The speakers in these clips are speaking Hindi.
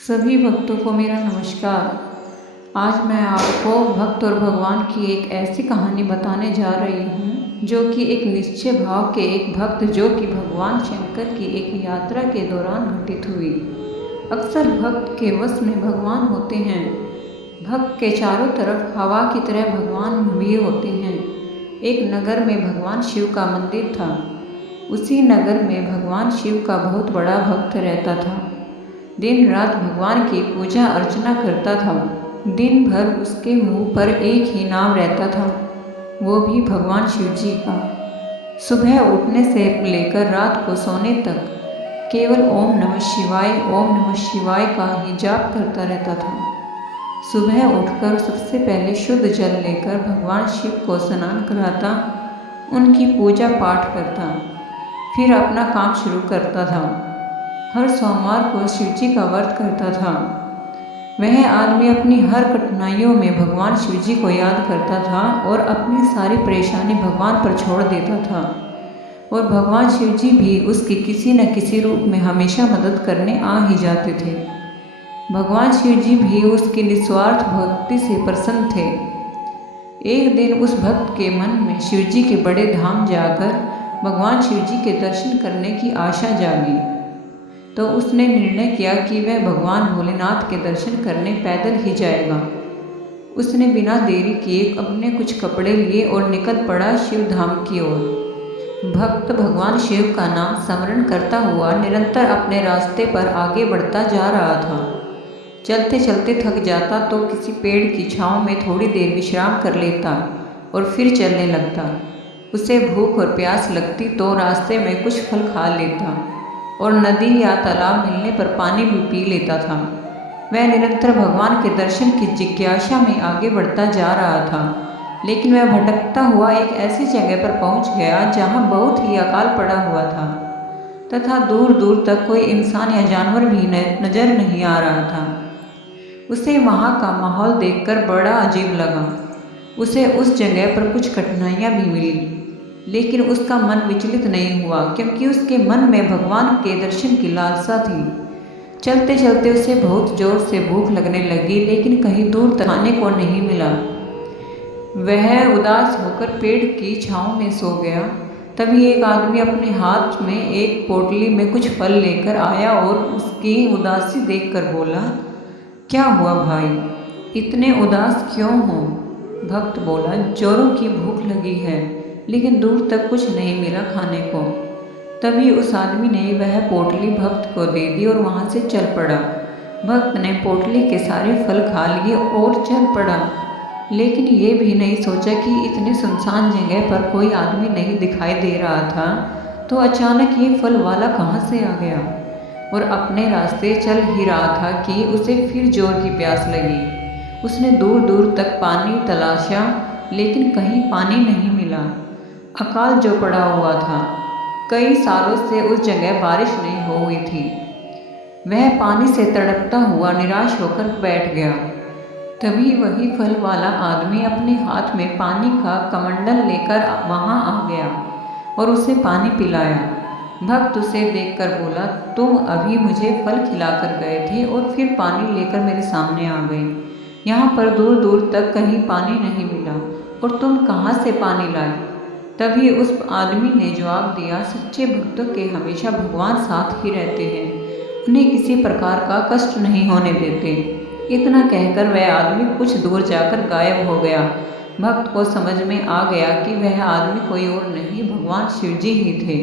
सभी भक्तों को मेरा नमस्कार। आज मैं आपको भक्त और भगवान की एक ऐसी कहानी बताने जा रही हूँ जो कि एक निश्चय भाव के एक भक्त जो कि भगवान शंकर की एक यात्रा के दौरान घटित हुई। अक्सर भक्त के वश में भगवान होते हैं। भक्त के चारों तरफ हवा की तरह भगवान भी होते हैं। एक नगर में भगवान शिव का मंदिर था। उसी नगर में भगवान शिव का बहुत बड़ा भक्त रहता था। दिन रात भगवान की पूजा अर्चना करता था। दिन भर उसके मुंह पर एक ही नाम रहता था, वो भी भगवान शिव जी का। सुबह उठने से लेकर रात को सोने तक केवल ओम नमः शिवाय का ही जाप करता रहता था। सुबह उठकर सबसे पहले शुद्ध जल लेकर भगवान शिव को स्नान कराता, उनकी पूजा पाठ करता, फिर अपना काम शुरू करता था। हर सोमवार को शिव जी का व्रत करता था। वह आदमी अपनी हर कठिनाइयों में भगवान शिव जी को याद करता था और अपनी सारी परेशानी भगवान पर छोड़ देता था। और भगवान शिव जी भी उसकी किसी न किसी रूप में हमेशा मदद करने आ ही जाते थे। भगवान शिव जी भी उसकी निस्वार्थ भक्ति से प्रसन्न थे। एक दिन उस भक्त के मन में शिव जी के बड़े धाम जाकर भगवान शिव जी के दर्शन करने की आशा जागी। तो उसने निर्णय किया कि वह भगवान भोलेनाथ के दर्शन करने पैदल ही जाएगा। उसने बिना देरी किए अपने कुछ कपड़े लिए और निकल पड़ा शिव धाम की ओर। भक्त भगवान शिव का नाम स्मरण करता हुआ निरंतर अपने रास्ते पर आगे बढ़ता जा रहा था। चलते चलते थक जाता तो किसी पेड़ की छांव में थोड़ी देर विश्राम कर लेता और फिर चलने लगता। उसे भूख और प्यास लगती तो रास्ते में कुछ फल खा लेता और नदी या तालाब मिलने पर पानी भी पी लेता था। वह निरंतर भगवान के दर्शन की जिज्ञासा में आगे बढ़ता जा रहा था, लेकिन वह भटकता हुआ एक ऐसी जगह पर पहुंच गया जहां बहुत ही अकाल पड़ा हुआ था तथा दूर दूर तक कोई इंसान या जानवर भी नजर नहीं आ रहा था। उसे वहां का माहौल देखकर बड़ा अजीब लगा। उसे उस जगह पर कुछ कठिनाइयां भी मिली, लेकिन उसका मन विचलित नहीं हुआ क्योंकि उसके मन में भगवान के दर्शन की लालसा थी। चलते चलते उसे बहुत जोर से भूख लगने लगी, लेकिन कहीं दूर तक खाने को नहीं मिला। वह उदास होकर पेड़ की छांव में सो गया। तभी एक आदमी अपने हाथ में एक पोटली में कुछ फल लेकर आया और उसकी उदासी देखकर बोला, क्या हुआ भाई, इतने उदास क्यों हो? भक्त बोला, जोरों की भूख लगी है, लेकिन दूर तक कुछ नहीं मिला खाने को। तभी उस आदमी ने वह पोटली भक्त को दे दी और वहां से चल पड़ा। भक्त ने पोटली के सारे फल खा लिए और चल पड़ा, लेकिन ये भी नहीं सोचा कि इतने सुनसान जगह पर कोई आदमी नहीं दिखाई दे रहा था, तो अचानक ये फल वाला कहाँ से आ गया। और अपने रास्ते चल ही रहा था कि उसे फिर जोर की प्यास लगी। उसने दूर दूर तक पानी तलाशा, लेकिन कहीं पानी नहीं मिला। अकाल जो पड़ा हुआ था, कई सालों से उस जगह बारिश नहीं हो हुई थी। वह पानी से तड़पता हुआ निराश होकर बैठ गया। तभी वही फल वाला आदमी अपने हाथ में पानी का कमंडल लेकर वहां आ गया और उसे पानी पिलाया। भक्त उसे देखकर बोला, तुम अभी मुझे फल खिलाकर गए थे और फिर पानी लेकर मेरे सामने आ गए। यहाँ पर दूर दूर तक कहीं पानी नहीं मिला और तुम कहाँ से पानी लाए? तभी उस आदमी ने जवाब दिया, सच्चे भक्तों के हमेशा भगवान साथ ही रहते हैं, उन्हें किसी प्रकार का कष्ट नहीं होने देते। इतना कहकर वह आदमी कुछ दूर जाकर गायब हो गया। भक्त को समझ में आ गया कि वह आदमी कोई और नहीं, भगवान शिव जी ही थे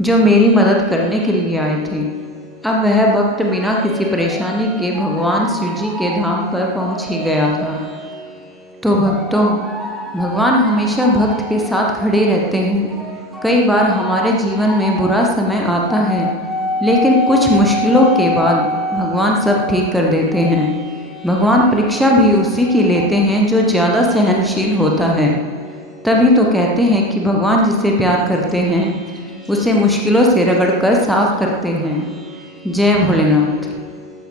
जो मेरी मदद करने के लिए आए थे। अब वह भक्त बिना किसी परेशानी के भगवान शिव जी के धाम पर पहुंच ही गया था। तो भक्तों, भगवान हमेशा भक्त के साथ खड़े रहते हैं। कई बार हमारे जीवन में बुरा समय आता है, लेकिन कुछ मुश्किलों के बाद भगवान सब ठीक कर देते हैं। भगवान परीक्षा भी उसी की लेते हैं जो ज़्यादा सहनशील होता है। तभी तो कहते हैं कि भगवान जिसे प्यार करते हैं उसे मुश्किलों से रगड़कर साफ करते हैं। जय भोलेनाथ।